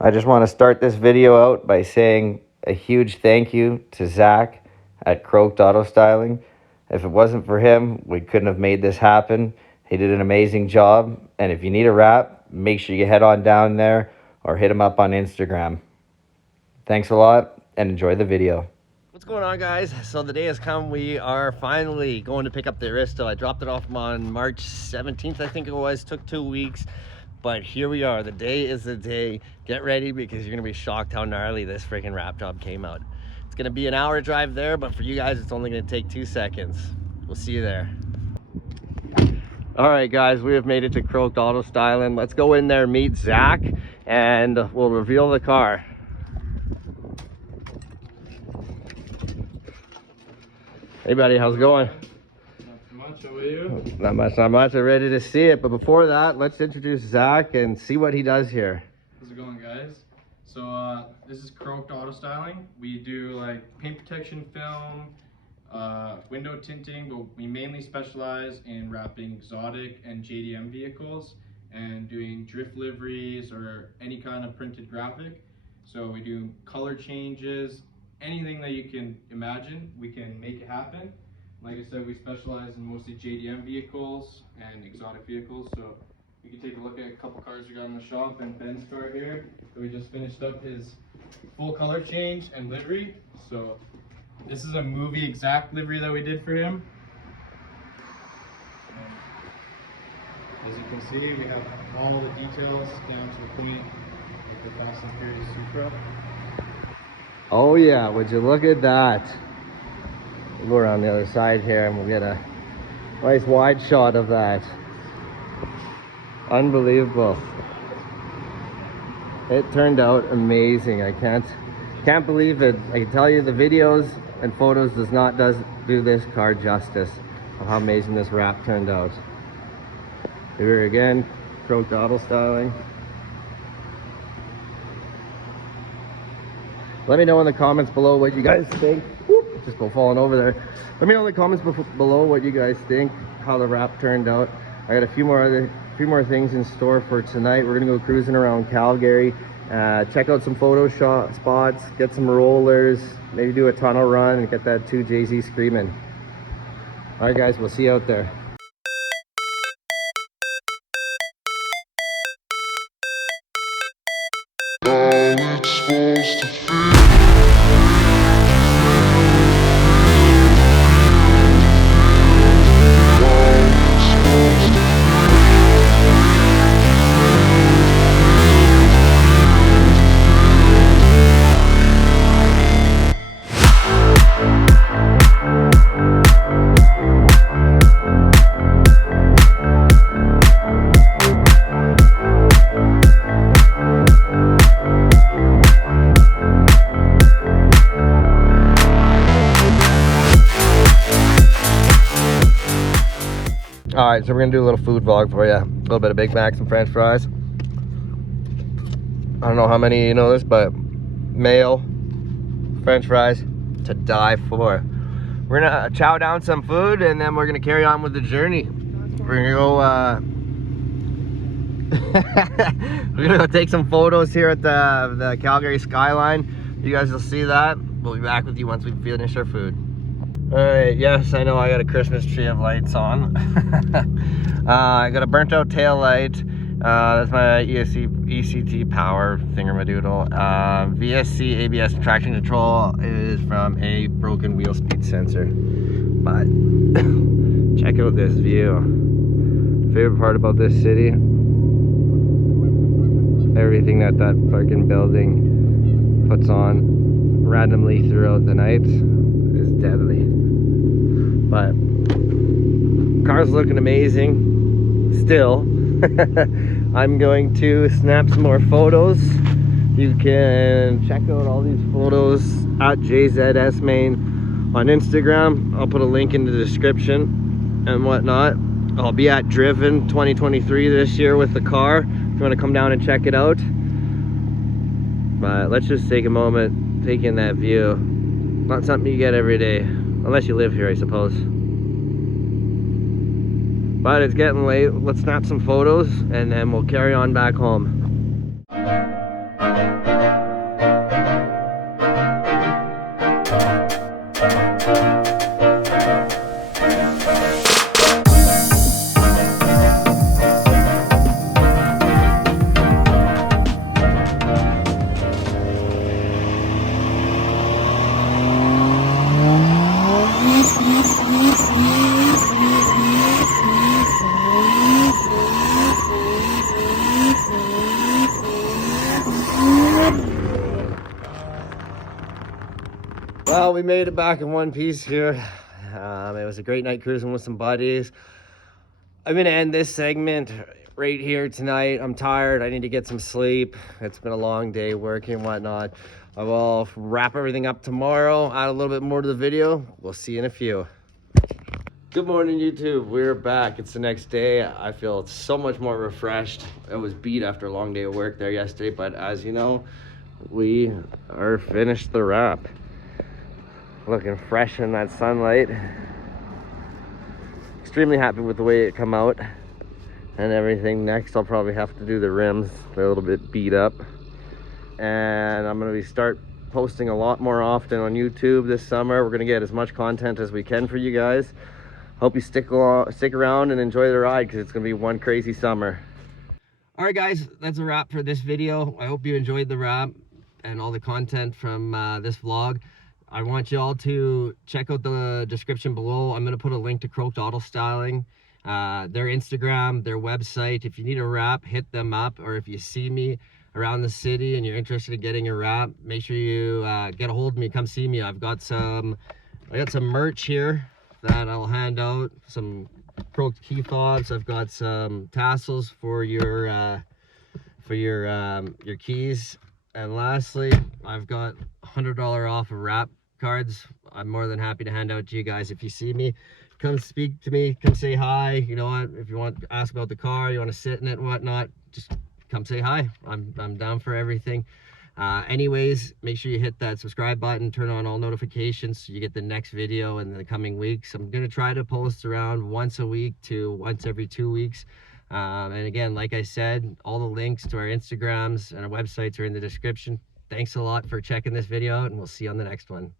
I just want to start this video out by saying a huge thank you to Zach at Croaked Auto Styling. If it wasn't for him, we couldn't have made this happen. He did an amazing job. And if you need a wrap, make sure you head on down there or hit him up on Instagram. Thanks a lot and enjoy the video. What's going on, guys? So the day has come. We are finally going to pick up the Aristo. I dropped it off on March 17th, I think it was. Took 2 weeks. But here we are. The day is the day. Get ready because you're going to be shocked how gnarly this freaking wrap job came out. It's going to be an hour drive there, but for you guys, it's only going to take 2 seconds. We'll see you there. All right, guys, we have made it to Croaked Auto Styling. Let's go in there, meet Zach, and we'll reveal the car. Hey, buddy, how's it going? Much, how are you? Not much. I'm ready to see it. But before that, let's introduce Zach and see what he does here. How's it going, guys? So this is Croaked Auto Styling. We do like paint protection film, window tinting, but we mainly specialize in wrapping exotic and JDM vehicles and doing drift liveries or any kind of printed graphic. So we do color changes, anything that you can imagine, we can make it happen. Like I said, we specialize in mostly JDM vehicles and exotic vehicles. So you can take a look at a couple cars we got in the shop, and Ben's car here. So we just finished up his full color change and livery. So this is a movie exact livery that we did for him. And as you can see, we have all the details down to the point of the Fast and Furious Supra. Oh yeah, would you look at that? We'll go around the other side here and we'll get a nice wide shot of that. Unbelievable. It turned out amazing. I can't believe it. I can tell you the videos and photos does not do this car justice of how amazing this wrap turned out. Here again, Croaked Auto Styling. Let me know in the comments below what you guys think. Whoop, just go falling over there. Let me know in the comments below what you guys think, how the wrap turned out. I got a few more things in store for tonight. We're gonna go cruising around Calgary, check out some photo spots, get some rollers, maybe do a tunnel run and get that 2JZ screaming. All right, guys, we'll see you out there. All right, so we're gonna do a little food vlog for you. A little bit of Big Macs and French fries. I don't know how many of you know this, but mayo, French fries, to die for. We're gonna chow down some food and then we're gonna carry on with the journey. We're gonna go, we're gonna go take some photos here at the Calgary skyline. You guys will see that. We'll be back with you once we finish our food. All right, yes, I know I got a Christmas tree of lights on. I got a burnt out tail light. That's my ECT power thingamadoodle. VSC ABS traction control is from a broken wheel speed sensor. But check out this view. Favorite part about this city? Everything that fucking building puts on randomly throughout the night is deadly. But car's looking amazing still. I'm going to snap some more photos. You can check out all these photos at JZSmain on Instagram. I'll put a link in the description and whatnot. I'll be at Driven 2023 this year with the car if you want to come down and check it out. But let's just take a moment, take in that view. Not something you get every day, unless you live here, I suppose. But it's getting late. Let's snap some photos and then we'll carry on back home. Well, we made it back in one piece here. It was a great night cruising with some buddies. I'm gonna end this segment right here tonight. I'm tired. I need to get some sleep. It's been a long day working and whatnot. I will wrap everything up tomorrow, add a little bit more to the video. We'll see you in a few. Good morning, YouTube. We're back. It's the next day. I feel so much more refreshed. I was beat after a long day of work there yesterday, but as you know, we are finished the wrap. Looking fresh in that sunlight. Extremely happy with the way it come out and everything. Next, I'll probably have to do the rims. They're a little bit beat up. And I'm gonna start posting a lot more often on YouTube this summer. We're gonna get as much content as we can for you guys. Hope you stick around and enjoy the ride, because it's gonna be one crazy summer. All right, guys, that's a wrap for this video. I hope you enjoyed the wrap and all the content from this vlog. I want you all to check out the description below. I'm gonna put a link to Croaked Auto Styling, their Instagram, their website. If you need a wrap, hit them up. Or if you see me around the city and you're interested in getting a wrap, make sure you get a hold of me. Come see me. I got some merch here that I'll hand out. Some Croaked key fobs. I've got some tassels for your keys. And lastly, I've got $100 off of wrap cards. I'm more than happy to hand out to you guys. If you see me, come speak to me, come say hi. You know what, if you want to ask about the car, you want to sit in it and whatnot, just come say hi. I'm down for everything. Anyways, make sure you hit that subscribe button, turn on all notifications so you get the next video in the coming weeks. I'm gonna try to post around once a week to once every 2 weeks. And again, like I said, all the links to our Instagrams and our websites are in the description. Thanks a lot for checking this video out, and we'll see you on the next one.